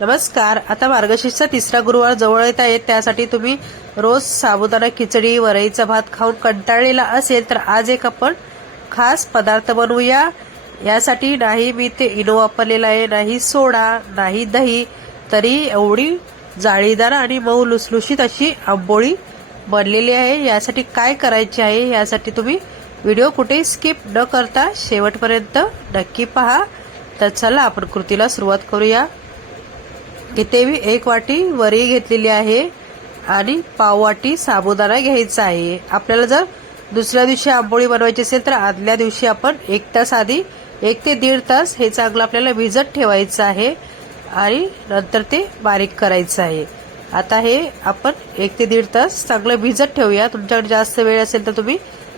नमस्कार. आता मार्गशीर्षचा तिसरा गुरुवार जवळ येत आहे. त्यासाठी तुम्ही रोज साबुदाणा खिचडी वरईचा भात खाऊन कंटाळलेला असेल तर आज एक आपण खास पदार्थ बनवूया. यासाठी नाही मी ते इनो वापरलेला आहे. नाही सोडा नाही दही तरी एवढी जाळीदार आणि मऊ लुसलुशीत अशी आंबोळी बनलेली आहे. यासाठी काय करायचे आहे यासाठी तुम्ही व्हिडिओ कुठेही स्किप न करता शेवटपर्यंत नक्की पहा. तर चला आपण कृतीला सुरुवात करूया. इथे मी एक वाटी वरी घेतलेली आहे आणि पाव वाटी साबुदाणा घ्यायचा आहे. आपल्याला जर दुसऱ्या दिवशी आंबोळी बनवायची असेल तर आदल्या दिवशी आपण एक तास आधी एक ते दीड तास हे चांगलं आपल्याला भिजत ठेवायचं आहे आणि नंतर ते बारीक करायचं आहे. आता हे आपण एक ते दीड तास चांगलं भिजत ठेवूया. तुमच्याकडे जास्त वेळ असेल तर तुम्ही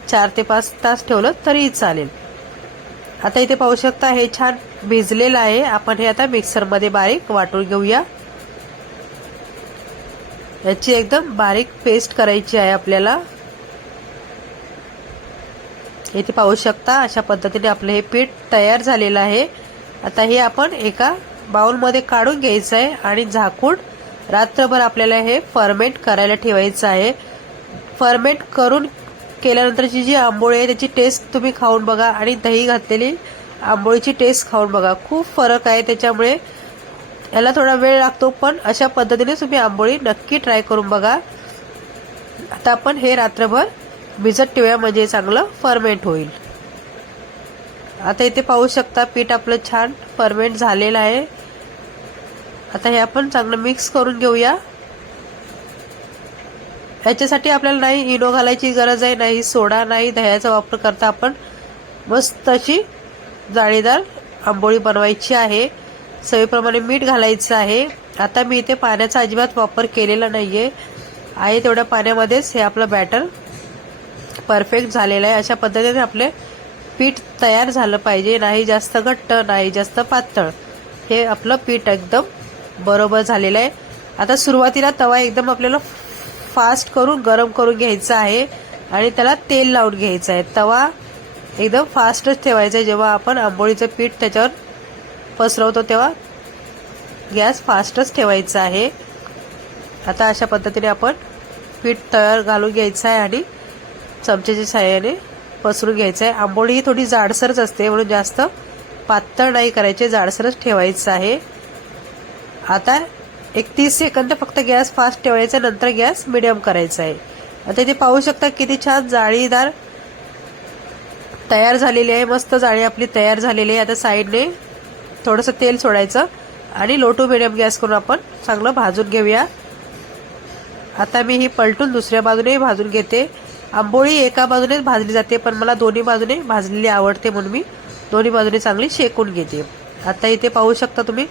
चार ते पाच तास ठेवलं तरीही चालेल. आता इथे पाहू शकता हे छान भिजलेलं आहे. आपण हे आता मिक्सरमध्ये बारीक वाटून घेऊया. याची एकदम बारीक पेस्ट करायची आहे आपल्याला. इथे पाहू शकता अशा पद्धतीने आपलं हे पीठ तयार झालेलं आहे. आता हे आपण एका बाउलमध्ये काढून घ्यायचं आहे आणि झाकून रात्रभर आपल्याला हे फर्मेंट करायला ठेवायचं आहे. फर्मेंट करून केल्यानंतरची जी आंबोळी आहे त्याची टेस्ट तुम्ही खाऊन बघा आणि दही घातलेली आंबोळीची टेस्ट खाऊन बघा. खूप फरक आहे त्याच्यामुळे. याला थोडा वेळ लागतो पण अशा पद्धतीने तुम्ही आंबोळी नक्की ट्राय करून बघा. आता आपण हे रात्रभर भिजत ठेवूया म्हणजे चांगलं फर्मेंट होईल. आता इथे पाहू शकता पीठ आपलं छान फर्मेंट झालेलं आहे. आता हे आपण चांगलं मिक्स करून घेऊया. याच्यासाठी आपल्याला नाही इनो घालायची गरज आहे नाही सोडा नाही दह्याचा वापर करता आपण मस्त अशी जाळीदार आंबोळी बनवायची आहे. चवीप्रमाणे मीठ घालायचं आहे. आता मी इथे पाण्याचा अजिबात वापर केलेला नाही आहे तेवढ्या पाण्यामध्येच हे आपलं बॅटर परफेक्ट झालेलं आहे. अशा पद्धतीने आपले पीठ तयार झालं पाहिजे. नाही जास्त घट्ट नाही जास्त पातळ. हे आपलं पीठ एकदम बरोबर झालेलं आहे. आता सुरुवातीला तवा एकदम आपल्याला फास्ट करून गरम करून घ्यायचं आहे आणि त्याला तेल लावून घ्यायचं आहे. तवा एकदम फास्टच ठेवायचा आहे. जेव्हा आपण आंबोळीचं पीठ त्याच्यावर पसरवतो तेव्हा गॅस फास्टच ठेवायचा आहे. आता अशा पद्धतीने आपण पीठ तयार घालून घ्यायचं आहे आणि चमच्याच्या साह्याने पसरून घ्यायचं आहे. आंबोळी ही थोडी जाडसरच असते म्हणून जास्त पातळ नाही करायचे. जाडसरच ठेवायचं आहे. आता एक तीस सेकंद फक्त गॅस फास्ट ठेवायचा नंतर गॅस मिडियम करायचा आहे. आता इथे पाहू शकता किती छान जाळीदार तयार झालेली आहे. मस्त जाळी आपली तयार झालेली आहे. आता साईडने थोडंसं तेल सोडायचं आणि लो टू मिडियम गॅस करून आपण चांगलं भाजून घेऊया. आता मी ही पलटून दुसऱ्या बाजूने भाजून घेते. आंबोळी एका बाजूनेच भाजली जाते पण मला दोन्ही बाजूने भाजलेली आवडते म्हणून मी दोन्ही बाजूने चांगली शेकून घेते. आता इथे पाहू शकता तुम्ही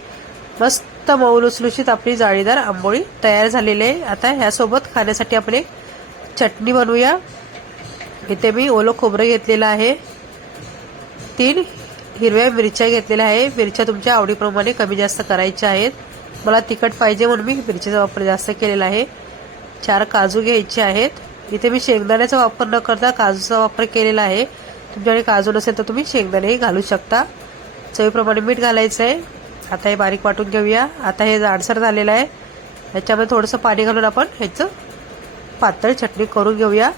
मस्त मस्त मऊ लुसलुशीत आपली जाळीदार आंबोळी तयार झालेली आहे. आता ह्यासोबत खाण्यासाठी आपण एक चटणी बनवूया. इथे मी ओलं खोबरं घेतलेलं आहे. तीन हिरव्या मिरच्या घेतलेल्या आहे. मिरच्या तुमच्या आवडीप्रमाणे कमी जास्त करायच्या आहेत. मला तिखट पाहिजे म्हणून मी मिरचीचा वापर जास्त केलेला आहे. चार काजू घ्यायचे आहेत. इथे मी शेंगदाण्याचा वापर न करता काजूचा वापर केलेला आहे. तुमच्याकडे काजू नसेल तर तुम्ही शेंगदाणेही घालू शकता. चवीप्रमाणे मीठ घालायचं आहे आता हे बारीक वाटून घेऊया. आता हे जाडसर झालेलं आहे. ह्याच्यामध्ये थोडंसं पाणी घालून आपण ह्याचं पातळ चटणी करून घेऊया.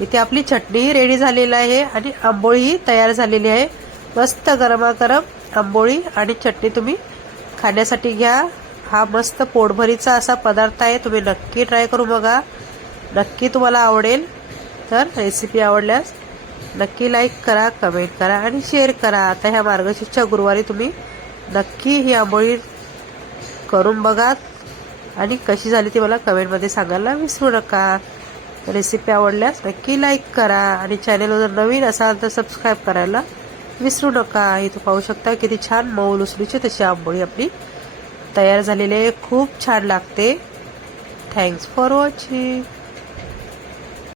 इथे आपली चटणीही रेडी झालेली आहे आणि आंबोळीही तयार झालेली आहे. मस्त गरमागरम आंबोळी आणि चटणी तुम्ही खाण्यासाठी घ्या. हा मस्त पोटभरीचा असा पदार्थ आहे. तुम्ही नक्की ट्राय करू बघा. नक्की तुम्हाला आवडेल. तर रेसिपी आवडल्यास नक्की लाईक करा कमेंट करा आणि शेअर करा. आता ह्या मार्गशीर्षच्या गुरुवारी तुम्ही नक्की ही आंबोळी करून बघा. आणि कशी झाली ती मला कमेंटमध्ये सांगायला विसरू नका. रेसिपी आवडल्यास नक्की लाईक करा. आणि चॅनल जर नवीन असाल तर सबस्क्राईब करायला विसरू नका. इथं पाहू शकता किती छान मऊ लुसलुची तशी आंबोळी आपली तयार झालेली आहे. खूप छान लागते. Thanks for watching